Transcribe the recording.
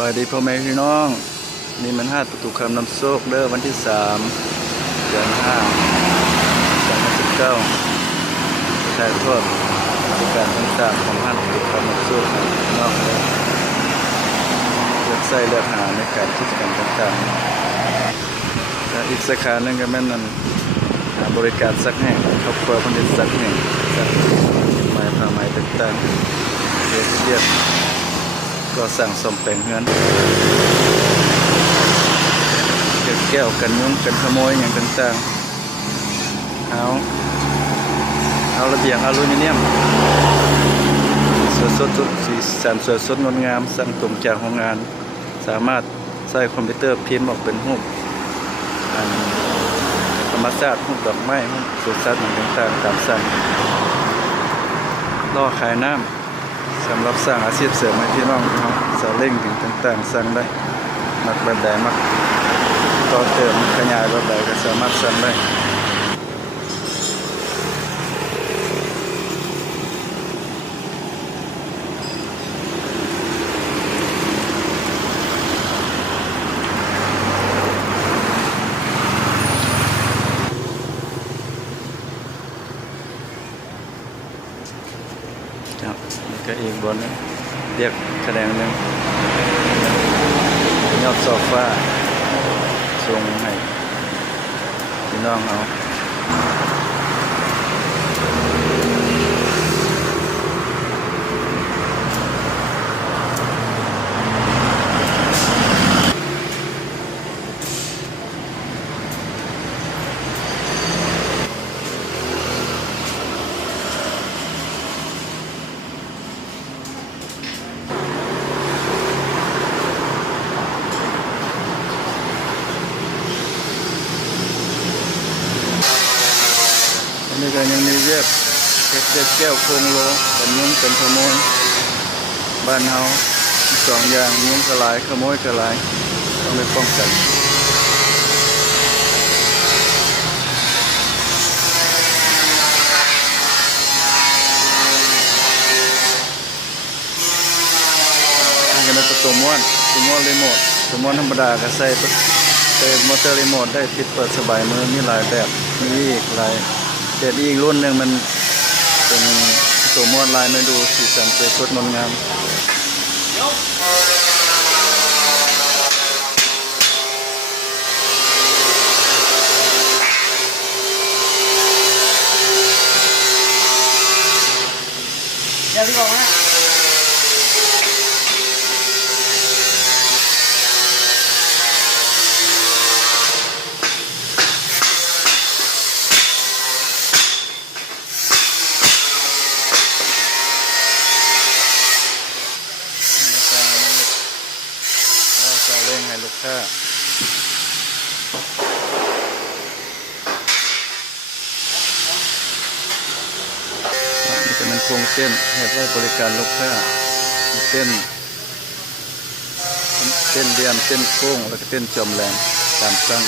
บายดีพ่อแม่พี่น้องนี่มัน5ประตูคำนำโชคเด้อวันที่3เดือน5 2019ถ่ายทอดบริการต่างๆของ5ประตูคำนำโชคนอกเลยเลือกใส่เลือกหาในการกิจกรรมต่างๆและอีกสาขาหนึ่งก็แม่นนั่นบริการซักแห้งครอบครัวผลิตซักแห้งซักไม้ผ้าไหมต่างๆเรียบก็สั่งสมแต่งเฮือนเก็บแก้วกันยุ้งกันขโมยอย่างต่างๆเอาระเบียงอลูมิเนียมสดสีสันสดงดงามสั่งตรงจากโรงงานสามารถใช้คอมพิวเตอร์พิมพ์ออกเป็นรูปธรรมชาติรูปดอกไม้รูปสวนสัตว์ต่างๆตามสั่งล่อขายน้ำสำหรับสร้างอาชีพเสริมให้พี่น้องสาวเล่งถึงต่างๆสั่งได้มักแบบใดมักต่อเติมขยายแบบใดก็สามารถสั่งได้นี่ก็อีกบนนึงเรียกแสดงหนึ่งยอดโซฟาทรงให้พี่น้องเอาอันนี้ก็ยังมีเรียกแก้วโคงโลกันยุ้งกันขโมยบ้านเฮาสองอย่างยุ้งกระไรขโมยกระไรต้องไปป้องกันอันนี้เป็นประตูม้วนรีโมทตัวม้วนธรรมดาก็ใส่มอเตอร์รีโมทได้ปิดเปิดสบายมือมีหลายแบบมีอีกหลายแต่อีกรุ่นหนึ่งมันเป็นตัวม้วนลายมาดูสีสันสดงดงามเดี๋ยวพี่บอกนะจะเร่งให้ลูกค้านี่จะเป็นโครงเส้นให้ไว้บริการลูกค้าเส้นเรียมเส้นโค้งแล้วก็เส้นจอมแหลมตามสั่ง